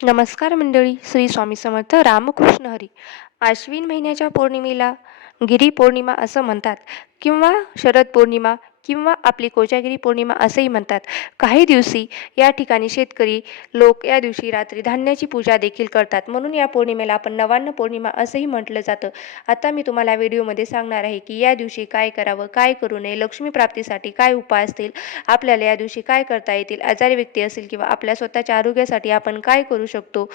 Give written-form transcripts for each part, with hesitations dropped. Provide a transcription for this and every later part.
नमस्कार मंडळी. श्री स्वामी समर्थ. रामकृष्ण हरी. आश्विन महिन्याच्या पौर्णिमेला गिरी पौर्णिमा असं म्हणतात किंवा शरद पौर्णिमा किंवा आपली कोजागिरी पौर्णिमा असंही म्हणतात. काही दिवशी या ठिकाणी शेतकरी लोक या दिवशी रात्री धान्याची पूजा देखील करतात, म्हणून या पौर्णिमेला आपण नवान्न पौर्णिमा असंही म्हटलं जातं. आता मी तुम्हाला व्हिडिओमध्ये सांगणार आहे की या दिवशी काय करावं, काय करू नये, लक्ष्मी प्राप्तीसाठी काय उपाय असतील, आपल्याला या दिवशी काय करता येतील, आजारी व्यक्ती असेल किंवा आपल्या स्वतःच्या आरोग्यासाठी आपण काय करू शकतो,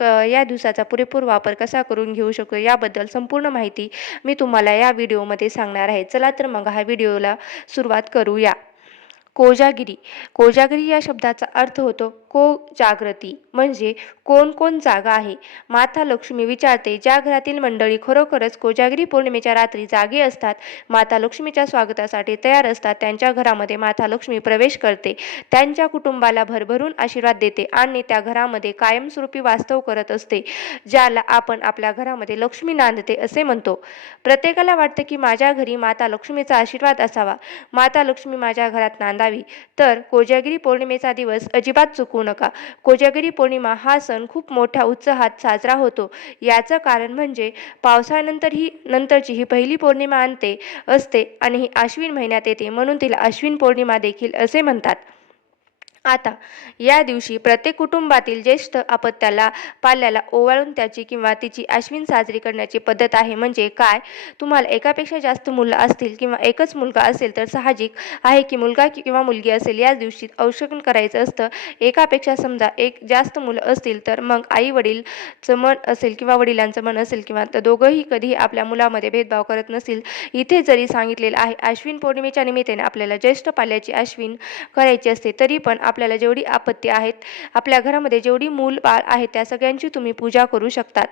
या दिवसाचा पुरेपूर वापर कसा करून घेऊ शकतो याबद्दल संपूर्ण माहिती मी तुम्हाला या व्हिडिओमध्ये सांगणार आहे. चला तर मग हा व्हिडिओला सुरुवात करूया. कोजागिरी. कोजागिरी या शब्दाचा अर्थ होतो जागृती, म्हणजे कोण कोण जागा आहे. माता लक्ष्मी विचारते, ज्या घरातील मंडळी खरोखरच कोजागिरी पौर्णिमेच्या रात्री जागे असतात, माता लक्ष्मीच्या स्वागतासाठी तयार असतात, त्यांच्या घरामध्ये माता लक्ष्मी प्रवेश करते, त्यांच्या कुटुंबाला भरभरून आशीर्वाद देते आणि त्या घरामध्ये कायमस्वरूपी वास्तव करत असते, ज्याला आपण आपल्या घरामध्ये लक्ष्मी नांदते असे म्हणतो. प्रत्येकाला वाटते की माझ्या घरी माता लक्ष्मीचा आशीर्वाद असावा, माता लक्ष्मी माझ्या घरात नांदावी. तर कोजागिरी पौर्णिमेचा दिवस अजिबात चुकवू नका. कोजागिरी पौर्णिमा हा सण खूप मोठ्या उत्साहात साजरा होतो. याचं कारण म्हणजे नंतरची ही पहिली पौर्णिमा असते आणि ही आश्विन महिन्यात येते, म्हणून तिला आश्विन पौर्णिमा देखील असे म्हणतात. आता या दिवशी प्रत्येक कुटुंबातील ज्येष्ठ आपत्याला पाल्याला ओवाळून त्याची किंवा तिची आश्विन साजरी करण्याची पद्धत आहे. म्हणजे काय, तुम्हाला एकापेक्षा जास्त मुलं असतील किंवा एकच मुलगा असेल तर साहजिक आहे की मुलगा किंवा मुलगी असेल या दिवशी औक्षण करायचं असतं. एकापेक्षा समजा एक जास्त मुलं असतील तर मग आई वडीलचं मन असेल किंवा वडिलांचं मन असेल किंवा तर दोघंही कधीही आपल्या मुलामध्ये भेदभाव करत नसतील. इथे जरी सांगितलेलं आहे आश्विन पौर्णिमेच्या निमित्ताने आपल्याला ज्येष्ठ पाल्याची आश्विन करायची असते, तरी पण आपल्याला जेवढी आपत्ती आहेत, आपल्या घरामध्ये जेवढी मूल बाळ आहेत, त्या सगळ्यांची तुम्ही पूजा करू शकतात.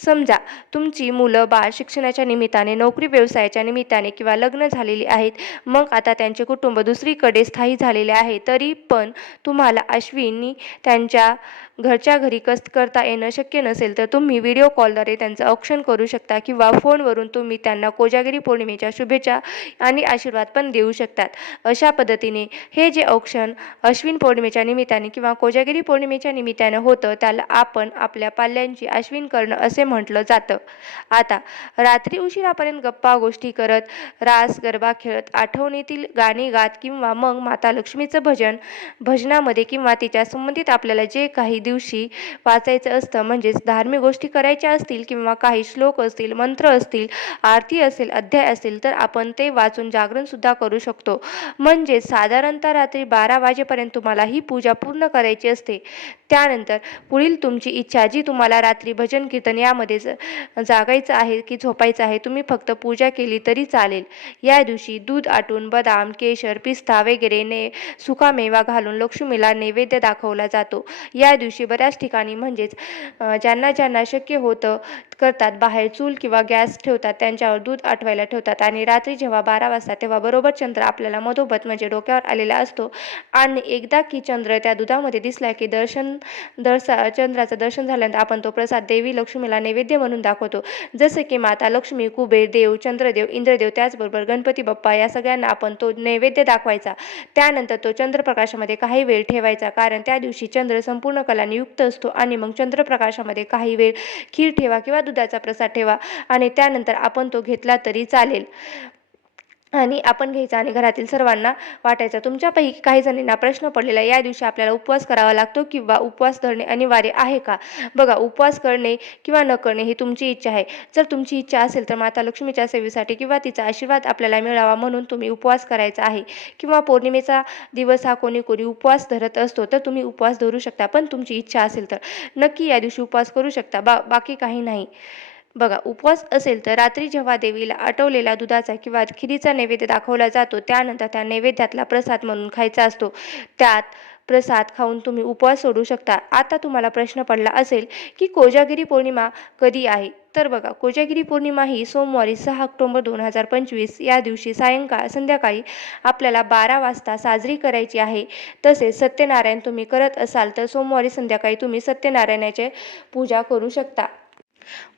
समजा तुमची मुलं बाळ शिक्षणाच्या निमित्ताने, नोकरी व्यवसायाच्या निमित्ताने किंवा लग्न झालेली आहेत, मग आता त्यांचे कुटुंब दुसरीकडे स्थायी झालेले आहे, तरी पण तुम्हाला अश्विनी त्यांच्या घरच्या घरी करता येणं शक्य नसेल तर तुम्ही व्हिडिओ कॉलद्वारे त्यांचं औक्षण करू शकता किंवा फोनवरून तुम्ही त्यांना कोजागिरी पौर्णिमेच्या शुभेच्छा आणि आशीर्वाद पण देऊ शकतात. अशा पद्धतीने हे जे औक्षण अश्विन पौर्णिमेच्या निमित्ताने किंवा कोजागिरी पौर्णिमेच्या निमित्ताने होतं, त्याला आपण आपल्या पाल्यांची आश्विन करणं असे म्हटलं जातं. आता रात्री उशिरापर्यंत गप्पा गोष्टी करत, रास गरबा खेळत, आठवणीतील गाणी गात किंवा मग माता लक्ष्मीचं भजनामध्ये किंवा तिच्या संबंधित आपल्याला जे काही दिवशी वाचायचं असतं, म्हणजेच धार्मिक गोष्टी करायच्या असतील किंवा काही श्लोक असतील, मंत्र असतील, आरती असेल, अध्याय असेल, तर आपण ते वाचून जागरण सुद्धा करू शकतो. म्हणजे साधारणतः रात्री 12 वाजेपर्यंत तुम्हाला ही पूजा पूर्ण करायची असते. त्यानंतर पुढील तुमची इच्छा, जी तुम्हाला रात्री भजन कीर्तन यामध्ये जागायचं आहे की झोपायचं आहे, तुम्ही फक्त पूजा केली तरी चालेल. या दिवशी दूध आटून बदाम, केशर, पिस्ता वगैरे सुकामेवा घालून लक्ष्मीला नैवेद्य दाखवला जातो. या दिवशी बऱ्याच ठिकाणी म्हणजेच ज्यांना ज्यांना शक्य होतं करतात, बाहेर चूल किंवा गॅस ठेवतात, त्यांच्यावर दूध आटवायला ठेवतात आणि रात्री जेव्हा 12 वाजता तेव्हा बरोबर चंद्र आपल्याला मधोमध म्हणजे डोक्यावर आलेला असतो आणि एकदा की चंद्र त्या दुधामध्ये दिसला की चंद्राचं दर्शन झाल्यानंतर आपण तो प्रसाद देवी लक्ष्मीला नैवेद्य म्हणून दाखवतो. जसे की माता लक्ष्मी, कुबेर देव, चंद्रदेव, इंद्रदेव, त्याचबरोबर गणपती बाप्पा या सगळ्यांना आपण तो नैवेद्य दाखवायचा. त्यानंतर तो चंद्रप्रकाशामध्ये काही वेळ ठेवायचा, कारण त्या दिवशी चंद्र संपूर्ण कलाने युक्त असतो. आणि मग चंद्रप्रकाशामध्ये काही वेळ खीर ठेवा किंवा दुधाचा प्रसाद ठेवा आणि त्यानंतर आपण तो घेतला तरी चालेल आणि आपण घ्यायचा आणि घरातील सर्वांना वाटायचा. तुमच्यापैकी काही जणींना प्रश्न पडलेला, या दिवशी आपल्याला उपवास करावा लागतो किंवा उपवास धरणे अनिवार्य आहे का? बघा, उपवास करणे किंवा न करणे ही तुमची इच्छा आहे. जर तुमची इच्छा असेल तर माता लक्ष्मीच्या सेवेसाठी किंवा तिचा आशीर्वाद आपल्याला मिळावा म्हणून तुम्ही उपवास करायचा आहे, किंवा पौर्णिमेचा दिवस हा कोणी कोणी उपवास धरत असतो तर तुम्ही उपवास धरू शकता. पण तुमची इच्छा असेल तर नक्की या दिवशी उपवास करू शकता, बाकी काही नाही. बघा, उपवास असेल तर रात्री जेव्हा देवीला आटवलेला दुधाचा किंवा खिरीचा नैवेद्य दाखवला जातो, त्यानंतर त्या नैवेद्यातला प्रसाद म्हणून खायचा असतो. त्यात प्रसाद खाऊन तुम्ही उपवास सोडू शकता. आता तुम्हाला प्रश्न पडला असेल की कोजागिरी पौर्णिमा कधी आहे? तर बघा, कोजागिरी पौर्णिमा ही सोमवारी 6 ऑक्टोबर 2025 या दिवशी संध्याकाळी आपल्याला 12 वाजता साजरी करायची आहे. तसेच सत्यनारायण तुम्ही करत असाल तर सोमवारी संध्याकाळी तुम्ही सत्यनारायणाची पूजा करू शकता.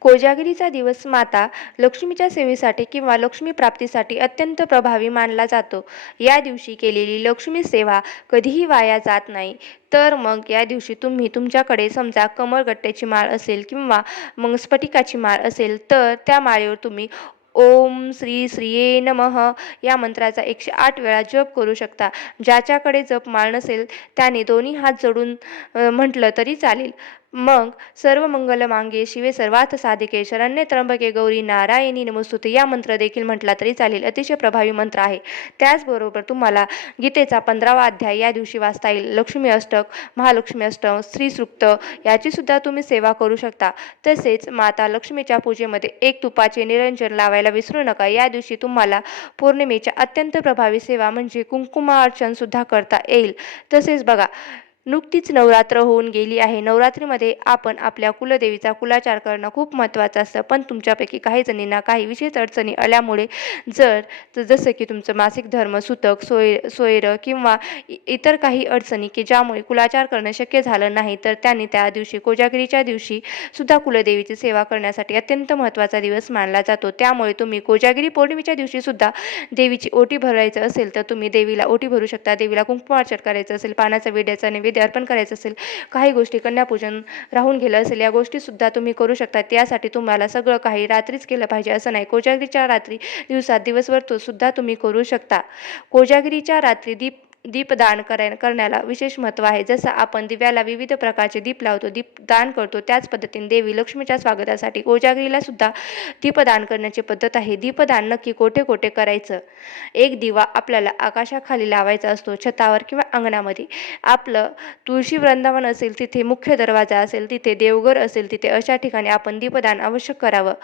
कोजागिरीचा दिवस माता लक्ष्मीच्या सेवेसाठी किंवा लक्ष्मी प्राप्तीसाठी अत्यंत प्रभावी मानला जातो. या दिवशी केलेली लक्ष्मी सेवा कधीही वाया जात नाही. तर मग या दिवशी तुम्ही तुमच्याकडे समजा कमळगट्ट्याची माळ असेल किंवा मग स्फटिकाची माळ असेल तर त्या माळेवर तुम्ही ओम श्री श्रीये नमः या मंत्राचा 108 वेळा जप करू शकता. ज्याच्याकडे जप माळ नसेल त्याने दोन्ही हात जोडून म्हटलं तरी चालेल. मग सर्व मंगल मांगे शिवे सर्वार्थ साधिके शरण्ये त्र्यंबके गौरी नारायणी नमोस्तुते या मंत्र देखील म्हटला तरी चालेल. अतिशय प्रभावी मंत्र आहे. त्याचबरोबर तुम्हाला गीतेचा 15वा अध्याय या दिवशी वाचता येईल. लक्ष्मी अष्टक, महालक्ष्मी अष्टक, स्त्री सूक्त याची सुद्धा तुम्ही सेवा करू शकता. तसेच माता लक्ष्मीच्या पूजेमध्ये एक तुपाचे निरंजन लावायला विसरू नका. या दिवशी तुम्हाला पौर्णिमेच्या अत्यंत प्रभावी सेवा म्हणजे कुंकुमार्चन सुद्धा करता येईल. तसेच बघा, नुकतीच नवरात्र होऊन गेली आहे. नवरात्रीमध्ये आपण आपल्या कुलदेवीचा कुलाचार करणं खूप महत्त्वाचं असतं. पण तुमच्यापैकी काही जणींना काही विशेष अडचणी आल्यामुळे जसं की तुमचं मासिक धर्म, सुतक, सोयरं किंवा इतर काही अडचणी की ज्यामुळे कुलाचार करणं शक्य झालं नाही, तर त्यांनी त्या दिवशी कोजागिरीच्या दिवशी सुद्धा कुलदेवीची सेवा करण्यासाठी अत्यंत महत्त्वाचा दिवस मानला जातो. त्यामुळे तुम्ही कोजागिरी पौर्णिमेच्या दिवशी सुद्धा देवीची ओटी भरायचं असेल तर तुम्ही देवीला ओटी भरू शकता. देवीला कुंकुमार्चन करायचं असेल, पानाचा विड्याचा नैवेद्य अर्पण करायचं असेल, काही गोष्टी कन्यापूजन राहून गेलं असेल, या गोष्टी सुद्धा तुम्ही करू शकता. त्यासाठी तुम्हाला सगळं काही रात्रीच केलं पाहिजे असं नाही. कोजागिरीच्या रात्री दिवसात दिवसभर तो सुद्धा तुम्ही करू शकता. कोजागिरीच्या रात्री दीपदान करण्याला विशेष महत्त्व आहे. जसं आपण दिव्याला विविध प्रकारचे दीप लावतो, दीपदान करतो, त्याच पद्धतीने देवी लक्ष्मीच्या स्वागतासाठी कोजागिरीला सुद्धा दीपदान करण्याची पद्धत आहे. दीपदान नक्की कोठे कोठे करायचं? एक दिवा आपल्याला आकाशाखाली लावायचा असतो, छतावर किंवा अंगणामध्ये. आपलं तुळशी वृंदावन असेल तिथे, मुख्य दरवाजा असेल तिथे, देवघर असेल तिथे, अशा ठिकाणी आपण दीपदान अवश्य करावं.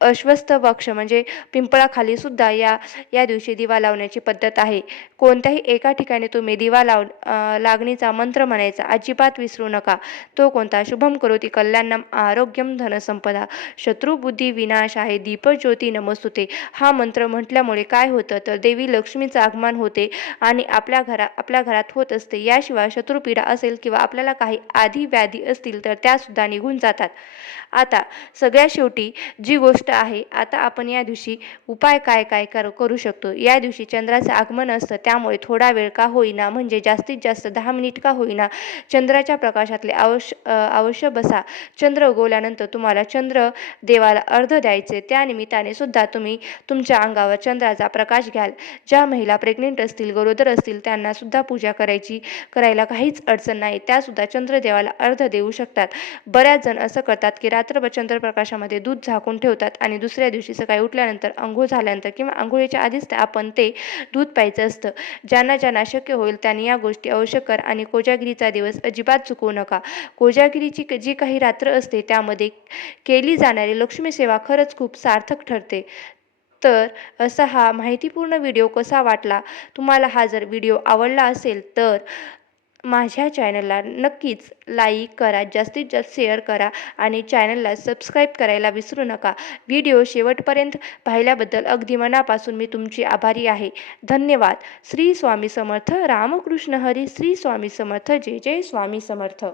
अश्वस्थ वृक्ष म्हणजे पिंपळाखाली सुद्धा या दिवशी दिवा लावण्याची पद्धत आहे. कोणत्याही एका ठिकाणी तुम्ही दिवा लागणीचा मंत्र म्हणायचा अजिबात विसरू नका. तो कोणता? शुभम करोति कल्याणम आरोग्यम धनसंपदा शत्रुबुद्धी विनाश आहे दीपज्योती नमस्तुते. हा मंत्र म्हटल्यामुळे काय होतं तर देवी लक्ष्मीचं आगमन होते आणि आपल्या घरात होत असते. याशिवाय शत्रुपीडा असेल किंवा आपल्याला काही आधी व्याधी असतील तर त्या सुद्धा निघून जातात. आता सगळ्या शेवटी जी गोष्ट आहे, आता आपण या दिवशी उपाय काय काय करू शकतो. या दिवशी चंद्राचं आगमन असतं, त्यामुळे थोडा वेळ का होईना म्हणजे जास्तीत जास्त 10 मिनिट का होईना चंद्राच्या प्रकाशातले अवश्य बसा. चंद्र उगवल्यानंतर तुम्हाला चंद्र देवाला अर्घ द्यायचे. त्या निमित्ताने सुद्धा तुम्ही तुमच्या अंगावर चंद्राचा प्रकाश घ्याल. ज्या महिला प्रेग्नेंट असतील, गरोदर असतील त्यांना सुद्धा पूजा करायला काहीच अडचण नाही. त्या सुद्धा चंद्रदेवाला अर्घ देऊ शकतात. बऱ्याच जण असं करतात की रात्रभर चंद्रप्रकाशामध्ये दूध झाकून ठेवतात आणि दुसऱ्या दिवशी सकाळी उठल्यानंतर अंघोळ झाल्यानंतर किंवा अंघोळीच्या आधीच आपण ते दूध प्यायचं असतं. ज्यांना शक्य होईल त्यांनी या गोष्टी अवश्य कर आणि कोजागिरीचा दिवस अजिबात चुकवू नका. कोजागिरीची जी काही रात्र असते त्यामध्ये केली जाणारी लक्ष्मी सेवा खरंच खूप सार्थक ठरते. तर असा हा माहितीपूर्ण व्हिडिओ कसा वाटला? तुम्हाला हा जर व्हिडिओ आवडला असेल तर माझ्या चॅनलला नक्कीच लाईक करा, जास्तीत जास्त शेअर करा आणि चॅनलला सबस्क्राईब करायला विसरू नका. व्हिडिओ शेवटपर्यंत पाहिल्याबद्दल अगदी मनापासून मी तुमची आभारी आहे. धन्यवाद. श्री स्वामी समर्थ. रामकृष्ण हरी. श्री स्वामी समर्थ. जय जय स्वामी समर्थ.